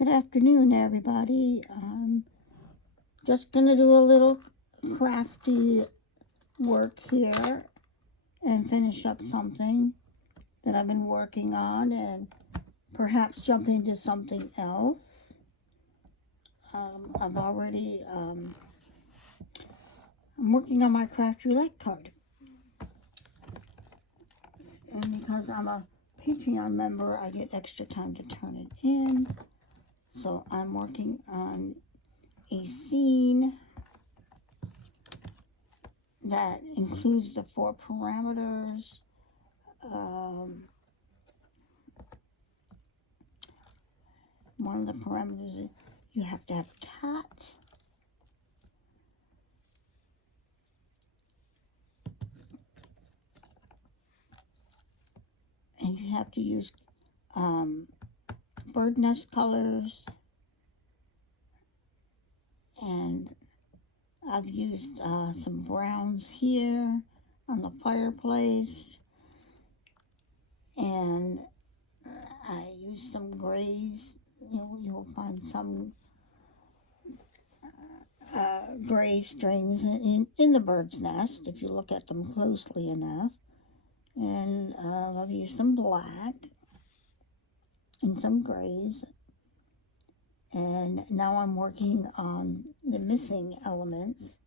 Good afternoon, everybody. I'm just going to do a little crafty work here and finish up something that I've been working on and perhaps jump into something else. I'm working on my Craft Roulette Card. And because I'm a Patreon member, I get extra time to turn it in. So I'm working on a scene that includes the 4 parameters. One of the parameters is you have to have a cat. And you have to use bird nest colors. And I've used some browns here on the fireplace. And I used some grays. You'll find some gray strings in the bird's nest if you look at them closely enough. And I've used some black and some grays. And now I'm working on the missing elements,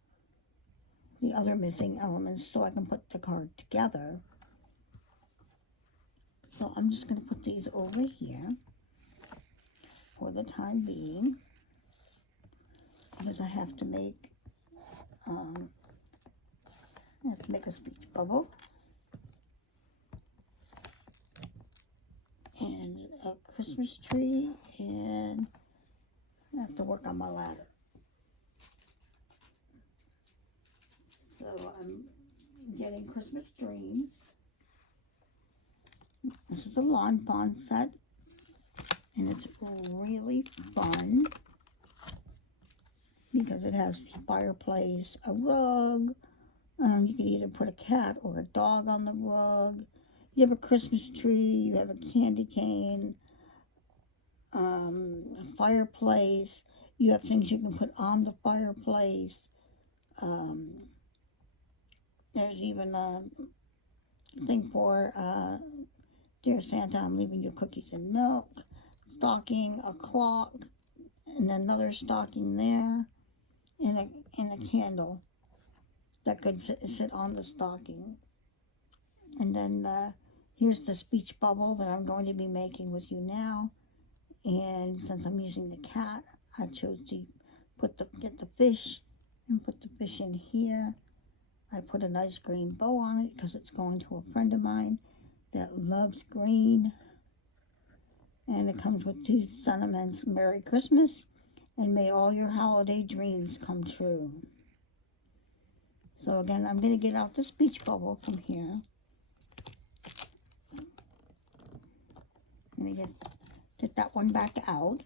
the other missing elements, so I can put the card together. So I'm just going to put these over here for the time being, because I have to make a speech bubble and a Christmas tree, and I have to work on my ladder. So I'm getting Christmas dreams. This is a lawn fawn set, and it's really fun because it has a fireplace, a rug. You can either put a cat or a dog on the rug. You have a Christmas tree, you have a candy cane, a fireplace. You have things you can put on the fireplace. There's even a thing for, Dear Santa, I'm leaving you cookies and milk. Stocking, a clock, and another stocking there, and a candle that could sit on the stocking. And then here's the speech bubble that I'm going to be making with you now. And since I'm using the cat, I chose to get the fish and put the fish in here. I put a nice green bow on it because it's going to a friend of mine that loves green. And it comes with 2 sentiments: Merry Christmas and may all your holiday dreams come true. So again, I'm going to get out the speech bubble from here. I'm going to get that one back out,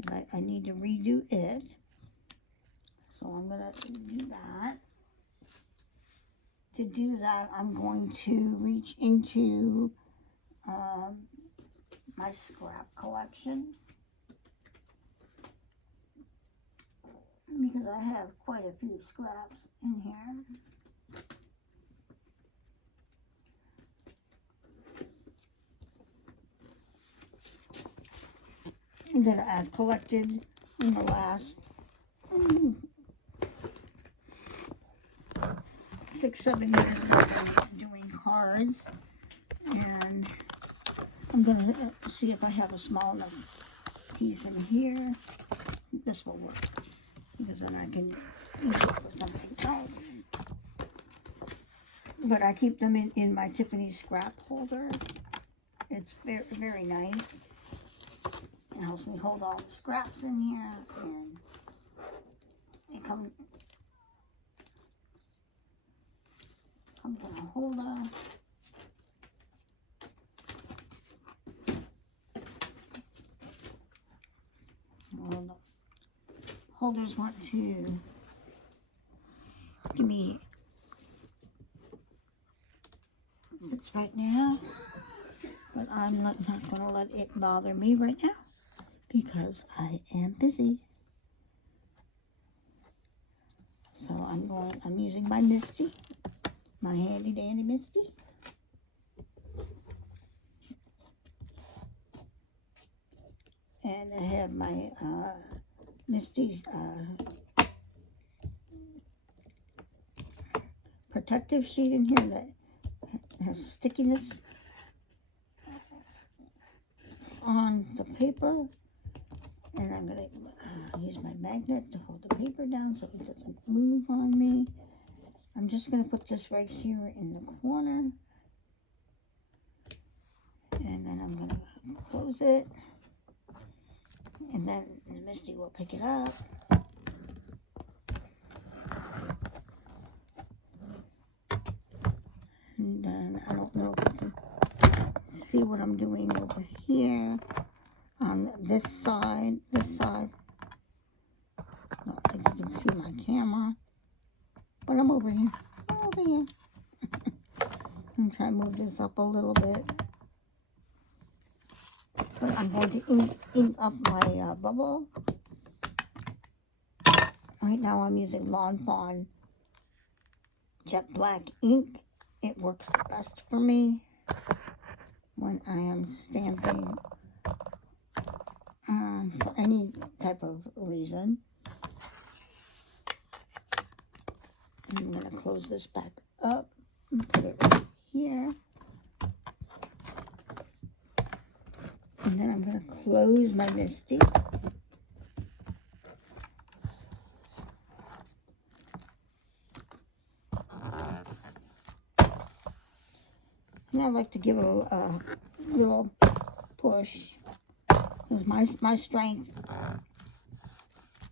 because I need to redo it. So I'm going to do that. To do that, I'm going to reach into my scrap collection, because I have quite a few scraps in here. That I've collected in the last 6-7 years of doing cards. And I'm going to see if I have a small enough piece in here. This will work, because then I can use it for something else. But I keep them in my Tiffany scrap holder. It's very, very nice. It helps me hold all the scraps in here, and it comes in a holder. Well, the holders want to give me this right now, but I'm not going to let it bother me right now. because I am busy. So I'm using my Misti, my handy dandy Misti. And I have my Misti's protective sheet in here that has stickiness on the paper. And I'm going to use my magnet to hold the paper down so it doesn't move on me. I'm just going to put this right here in the corner. And then I'm going to close it. And then the Misti will pick it up. And then I don't know if you can see what I'm doing over here on this side. I don't think you can see my camera, but I'm over here. I'm trying to move this up a little bit. But I'm going to ink up my bubble. Right now I'm using Fawn jet black ink. It works the best for me when I am stamping for any type of reason. I'm going to close this back up and put it right here. And then I'm going to close my Misti. And I like to give it a little push because my strength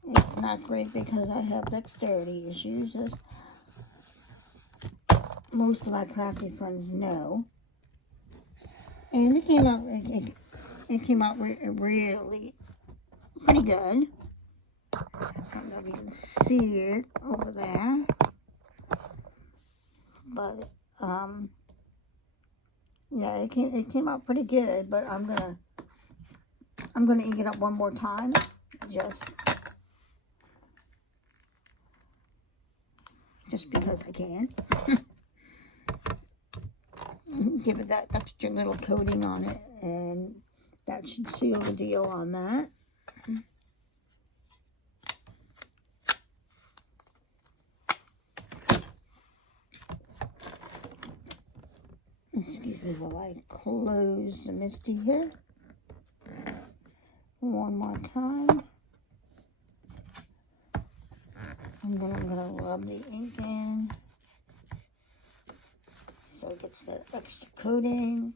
is not great because I have dexterity issues, as most of my crafty friends know. And it came out really pretty good. I don't know if you can see it over there, but yeah, it came out pretty good. But I'm gonna ink it up one more time, just because I can. Give it that extra little coating on it, and that should seal the deal on that. Excuse me while I close the Misti here. One more time. And then I'm going to rub the ink in so it gets the extra coating.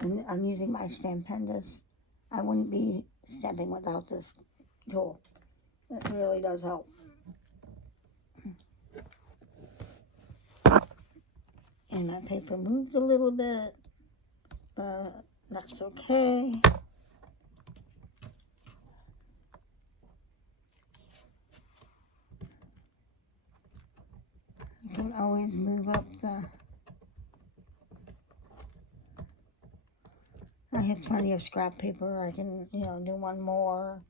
And I'm using my Stampendous. I wouldn't be stamping without this tool. It really does help. And my paper moved a little bit, but that's okay. You can always move up the... I have plenty of scrap paper. I can, do one more.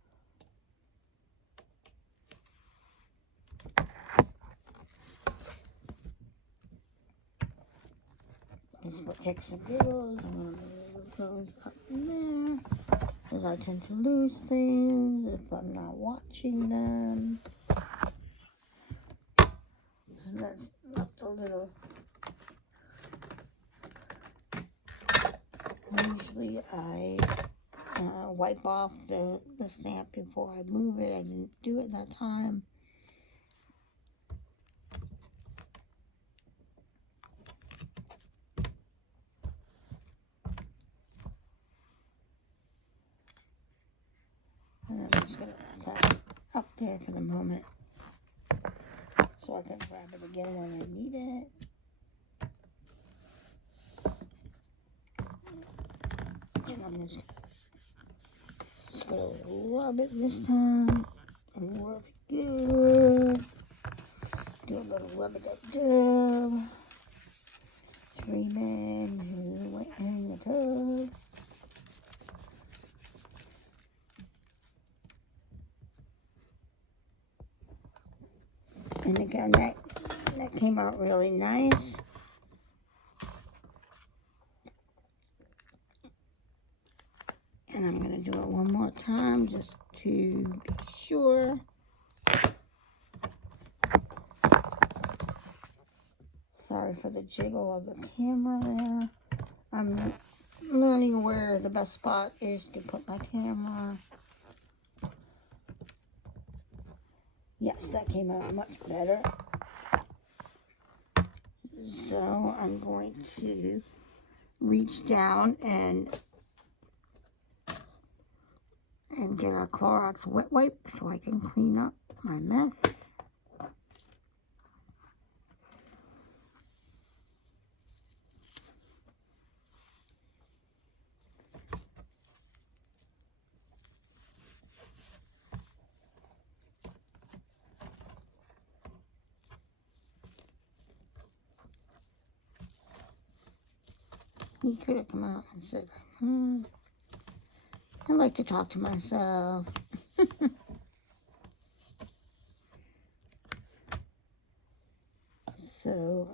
Just for kicks and giggles, I'm going to move those up there, because I tend to lose things if I'm not watching them. And that's left a little. Usually I wipe off the stamp before I move it. I didn't do it that time. And I'm just going to tap it up there for the moment so I can grab it again when I need it. And I'm just going to rub it this time and rub it good. Do a little rub-a-dub-dub. 3 men who went in the tub. And again, that came out really nice. And I'm going to do it one more time just to be sure. Sorry for the jiggle of the camera there. I'm learning where the best spot is to put my camera. Yes, that came out much better. So I'm going to reach down and get a Clorox wet wipe so I can clean up my mess. He could have come out and said, I like to talk to myself. So,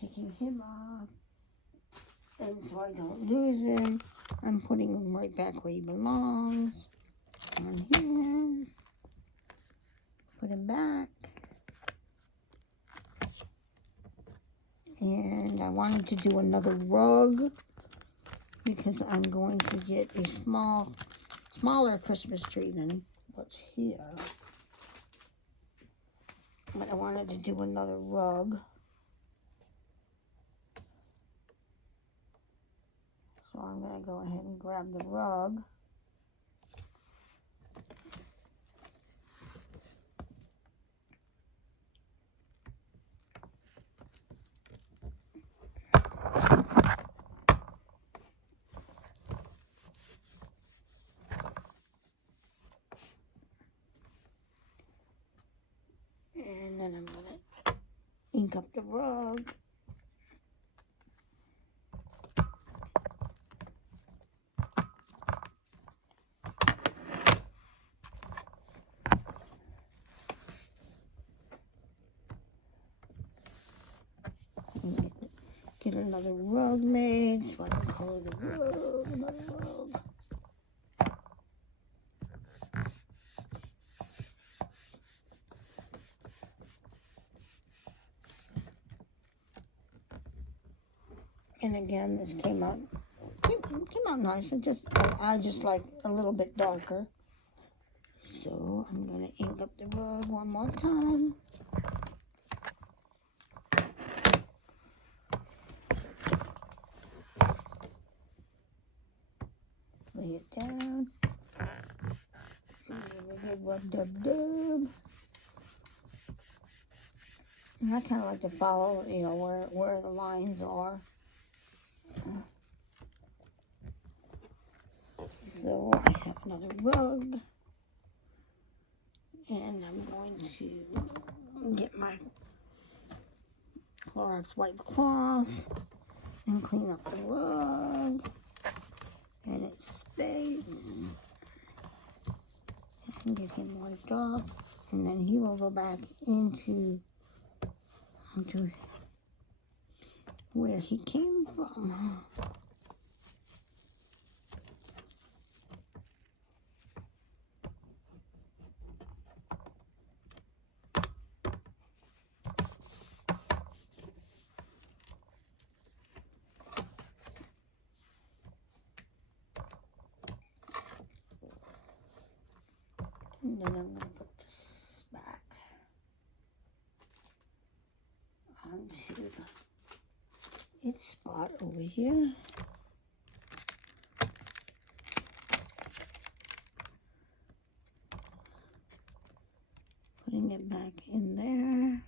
taking him off, and so I don't lose him, I'm putting him right back where he belongs. On here. Put him back. And I wanted to do another rug because I'm going to get a smaller Christmas tree than what's here. But I wanted to do another rug. So I'm going to go ahead and grab the rug. And then I'm going to ink up the rug. And get another rug made so I can color the rug, another rug. And again, this came out nice. I just like a little bit darker. So I'm gonna ink up the rug one more time. Lay it down. Give a good rub-dub-dub. And I kind of like to follow, you know, where the lines are. So I have another rug, and I'm going to get my Clorox white cloth and clean up the rug and its space and get him wiped off, and then he will go back into where he came from. And then I'm going to put this back onto its spot over here. Putting it back in there.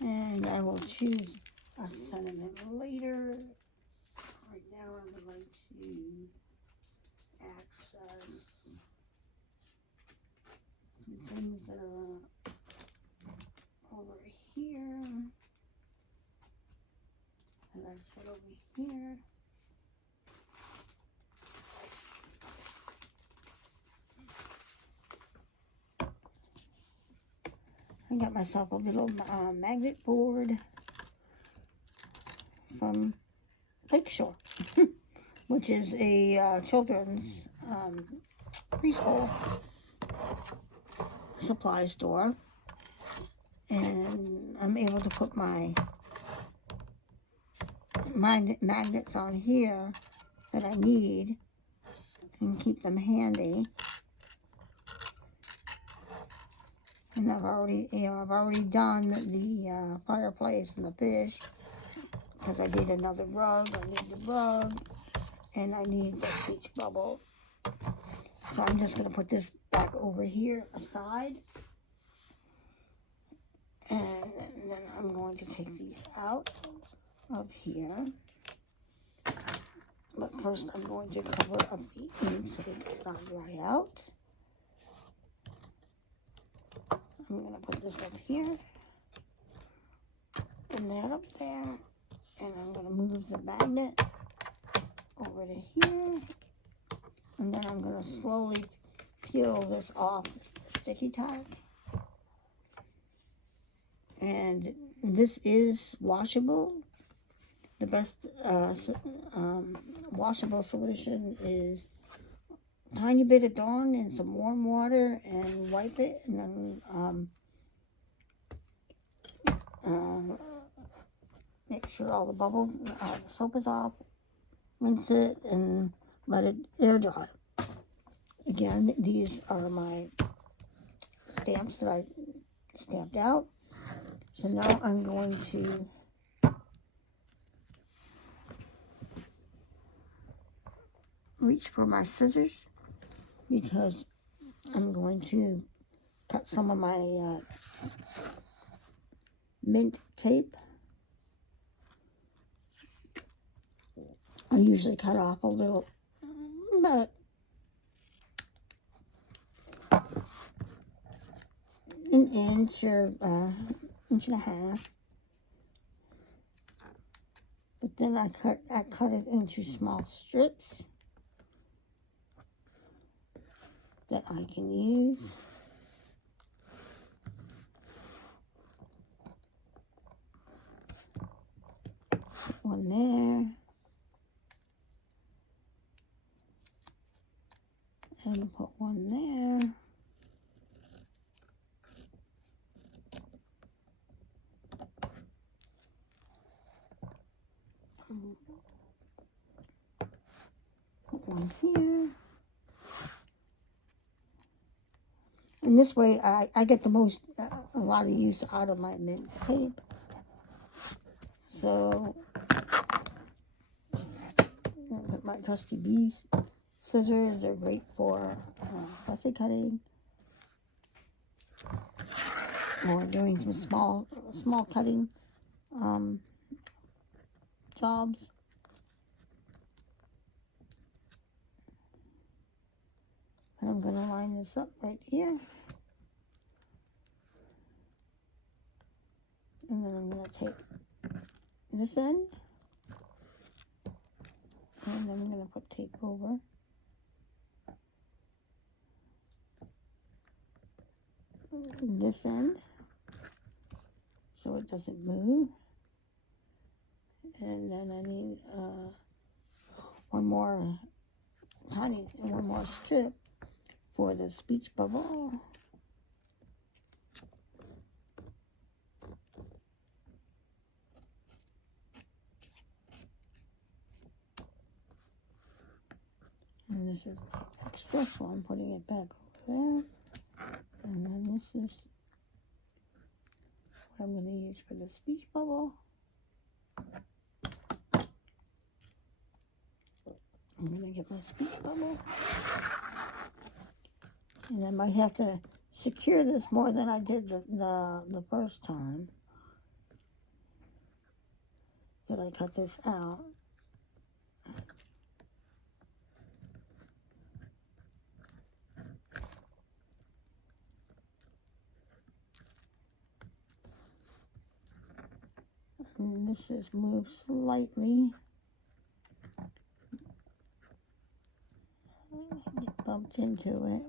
And I will choose a sentiment later. Right now I would like to access things that are over here. And I sit over here. I got myself a little magnet board from Lakeshore, which is a children's preschool supply store. And I'm able to put my magnets on here that I need and keep them handy. And I've already done the fireplace and the fish because I need another rug. I need the rug and I need the speech bubble. So I'm just going to put this back over here aside. And then I'm going to take these out of here. But first I'm going to cover up the ink so it does not dry out. I'm going to put this up here. And that up there. And I'm going to move the magnet over to here. And then I'm going to slowly peel this off the sticky tack. And this is washable. The best washable solution is a tiny bit of Dawn in some warm water and wipe it, and then make sure all the bubbles, the soap is off, rinse it, and let it air dry. Again, these are my stamps that I stamped out. So now I'm going to reach for my scissors because I'm going to cut some of my mint tape. I usually cut off a little, about an inch or inch and a half. But then I cut it into small strips that I can use. Put one there. And put one there. Put one here. And this way I get the most, a lot of use out of my mint tape. So, with my trusty bees scissors, they're great for fussy cutting. Or doing some small cutting jobs. And I'm going to line this up right here. And then I'm going to take this end. And then I'm going to put tape over. This end. So it doesn't move. And then I need one more strip for the speech bubble. And this is extra, so I'm putting it back over there. And then this is what I'm going to use for the speech bubble. I'm going to get my speech bubble. And I might have to secure this more than I did the first time that I cut this out. Let's just move slightly. Get bumped into it.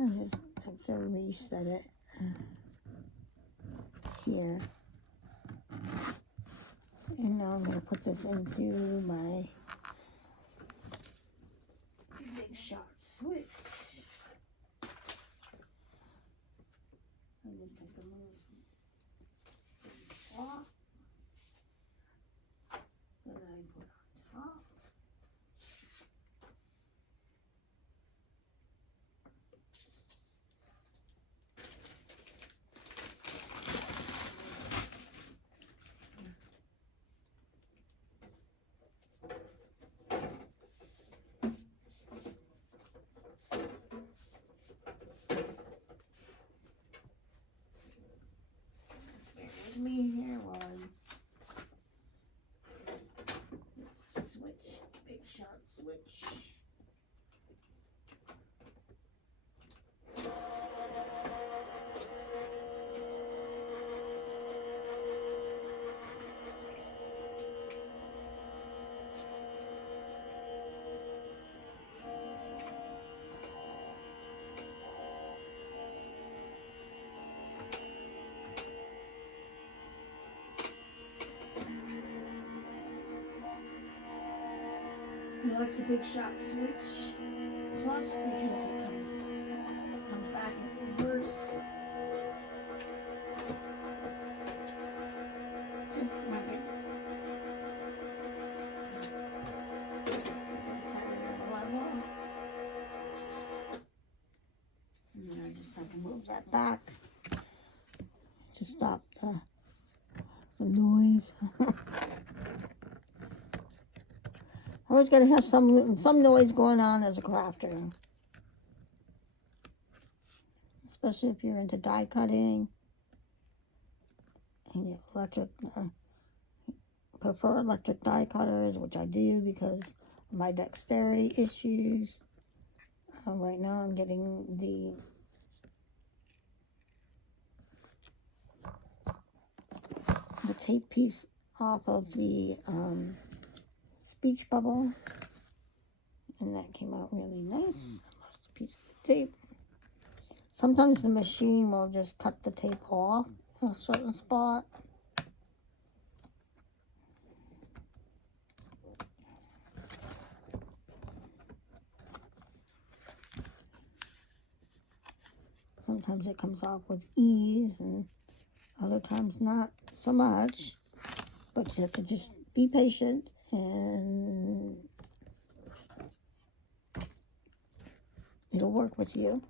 I just have to reset it here. And now I'm going to put this into my big shot switch. I just have to move some off that I put on top. Me here on switch, big shot switch. I like the big shot switch, plus because it comes back in reverse. And then I just have to move that back to stop the noise. Always got to have some noise going on as a crafter, especially if you're into die cutting and you prefer electric die cutters, which I do because of my dexterity issues. Right now I'm getting the tape piece off of the speech bubble, and that came out really nice. I lost a piece of the tape. Sometimes the machine will just cut the tape off in a certain spot. Sometimes it comes off with ease, and other times not so much, but you have to just be patient and it'll work with you.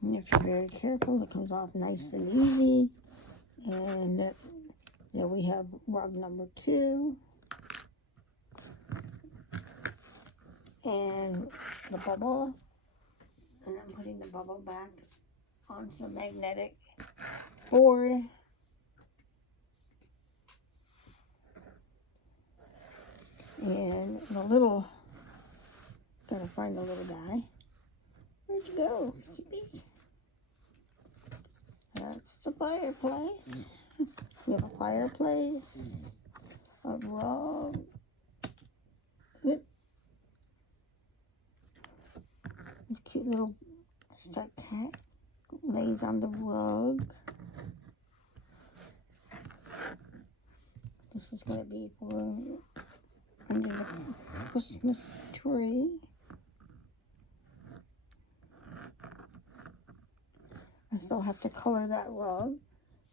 And if you're very careful, it comes off nice and easy. And there we have rug number 2. And the bubble. And I'm putting the bubble back onto the magnetic board. And the little, gotta find the little guy. Where'd you go, Chippy? That's the fireplace. We have a fireplace, a rug. Yep. This cute little striped cat lays on the rug. This is going to be for under the Christmas tree. I still have to color that rug.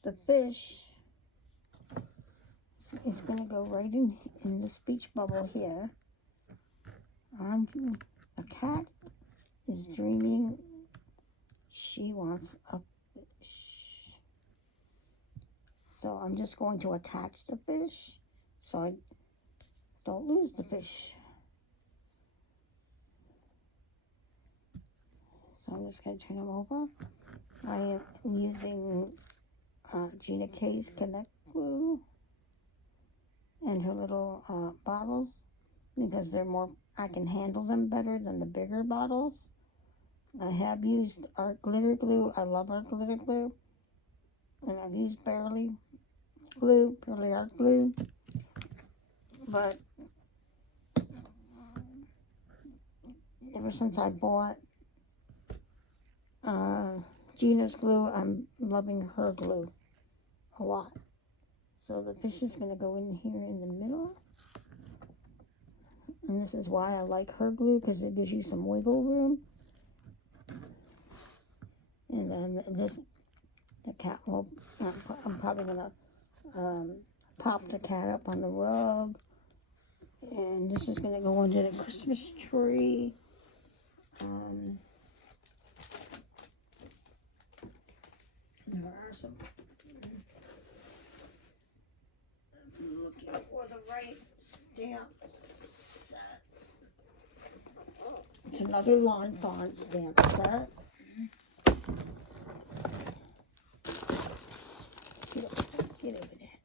The fish is going to go right in the speech bubble here. The cat is dreaming she wants a fish. So I'm just going to attach the fish so I don't lose the fish. So I'm just going to turn them over. I am using Gina K's Connect Glue and her little bottles because they're more, I can handle them better than the bigger bottles. I have used art glitter glue. I love art glitter glue. And I've used Barely art glue. But ever since I bought Gina's glue, I'm loving her glue a lot. So the fish is going to go in here in the middle. And this is why I like her glue, because it gives you some wiggle room. And then this, the cat will, I'm probably going to pop the cat up on the rug. And this is going to go under the Christmas tree. There are some, I'm looking for the right stamp set. It's another Lawn Fawn stamp set. Get over there.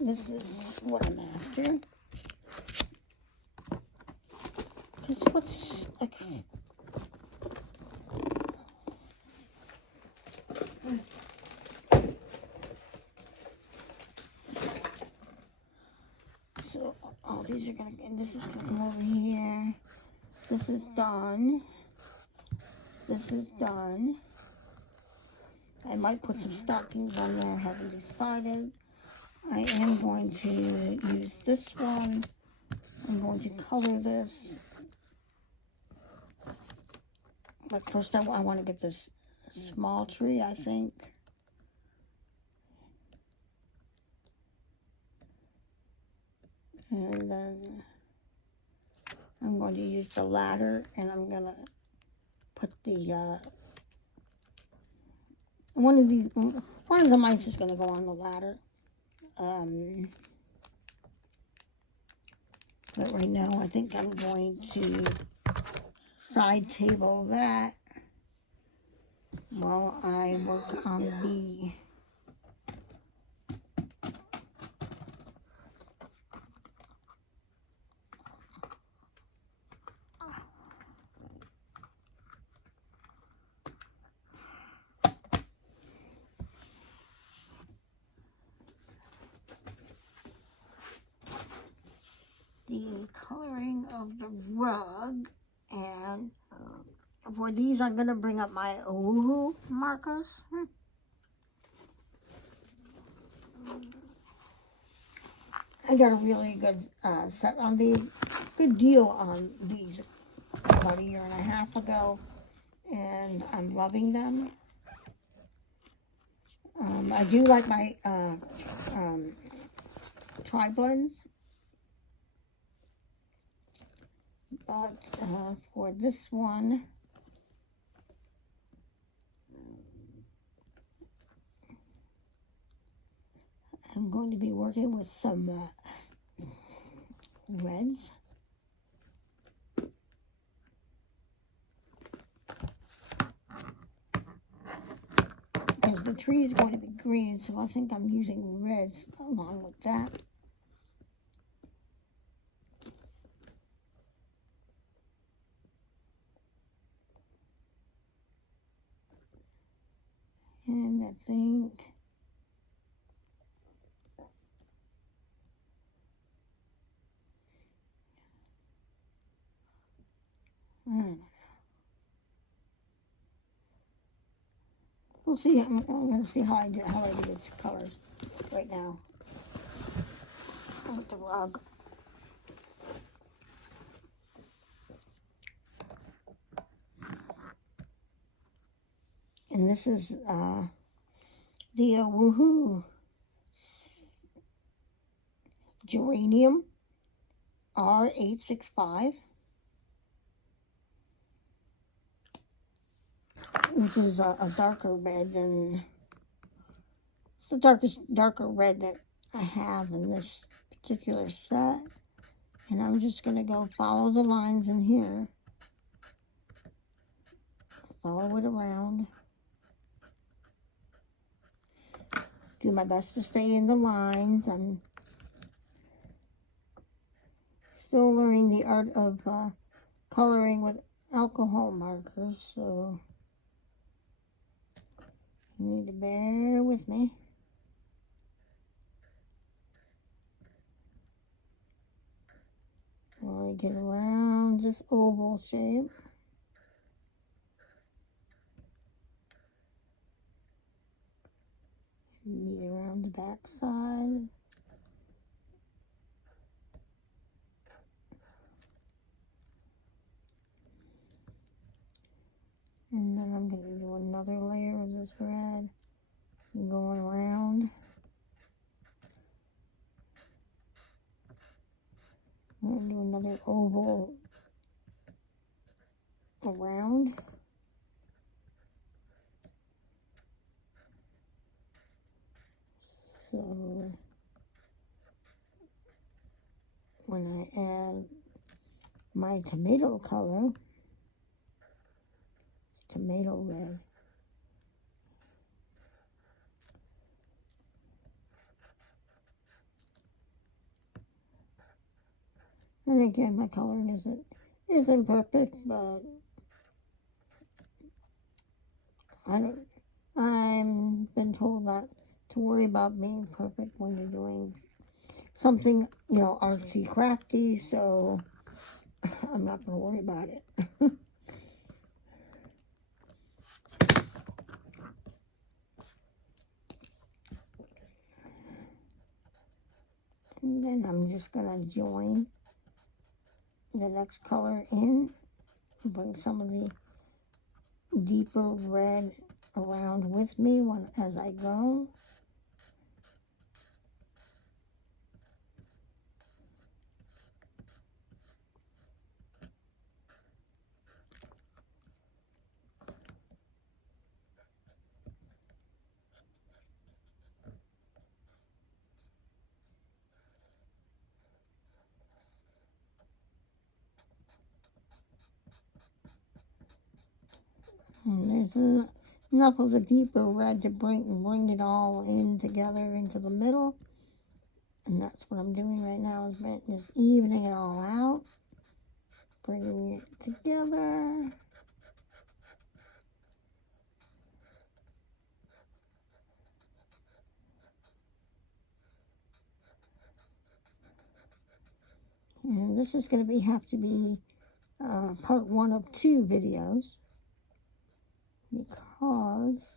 This is what I'm after. Just what's okay. So all these are gonna, and this is gonna come over here. This is done. This is done. I might put some stockings on there. I haven't decided. I am going to use this one. I'm going to color this. But first I want to get this small tree, I think. And then I'm going to use the ladder, and I'm going to put the, one of the mice is going to go on the ladder. But right now I think I'm going to side table that while I work on the coloring of the rug. And for these, I'm going to bring up my Woohoo markers. I got a really good set on these, good deal on these about 1.5 years ago, and I'm loving them. I do like my tri-blends, but for this one, I'm going to be working with some reds. Because the tree is going to be green, so I think I'm using reds along with that. And I think we'll see. I'm going to see how I do the colors right now with the rug. And this is the Woohoo geranium R865, which is a darker red than, it's the darker red that I have in this particular set. And I'm just going to go follow the lines in here. Follow it around. Do my best to stay in the lines. I'm still learning the art of coloring with alcohol markers, so you need to bear with me. While I get around this oval shape. Meet around the back side. And then I'm going to do another layer of this red going around. I'm going to do another oval around. So when I add my tomato color, tomato red, and again my coloring isn't perfect, but I'm been told not to worry about being perfect when you're doing something, you know, artsy crafty, so I'm not going to worry about it. And then I'm just going to join the next color in, bring some of the deeper red around with me as I go. And there's enough of the deeper red to bring it all in together into the middle. And that's what I'm doing right now, is just evening it all out, bringing it together. And this is going to have to be part 1 of 2 videos, because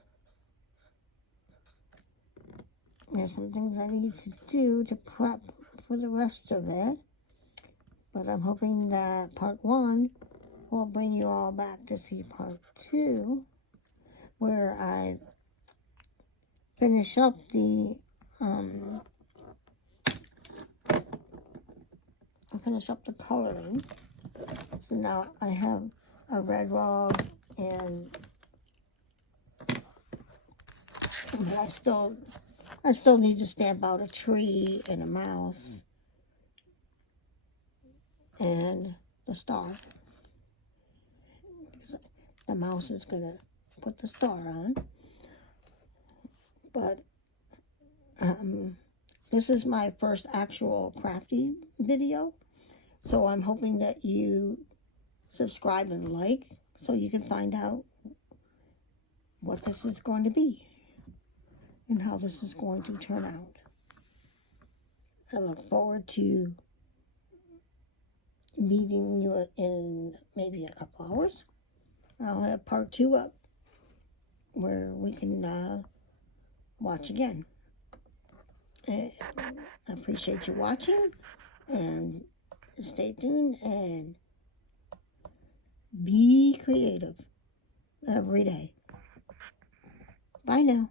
there's some things I need to do to prep for the rest of it. But I'm hoping that part 1 will bring you all back to see part 2, where I finish up the coloring. So now I have a red log, and I still need to stamp out a tree and a mouse and the star. The mouse is gonna put the star on, but this is my first actual crafty video, so I'm hoping that you subscribe and like, so you can find out what this is going to be and how this is going to turn out. I look forward to meeting you in maybe a couple hours. I'll have part 2 up where we can watch again. I appreciate you watching, and stay tuned and be creative every day. Bye now.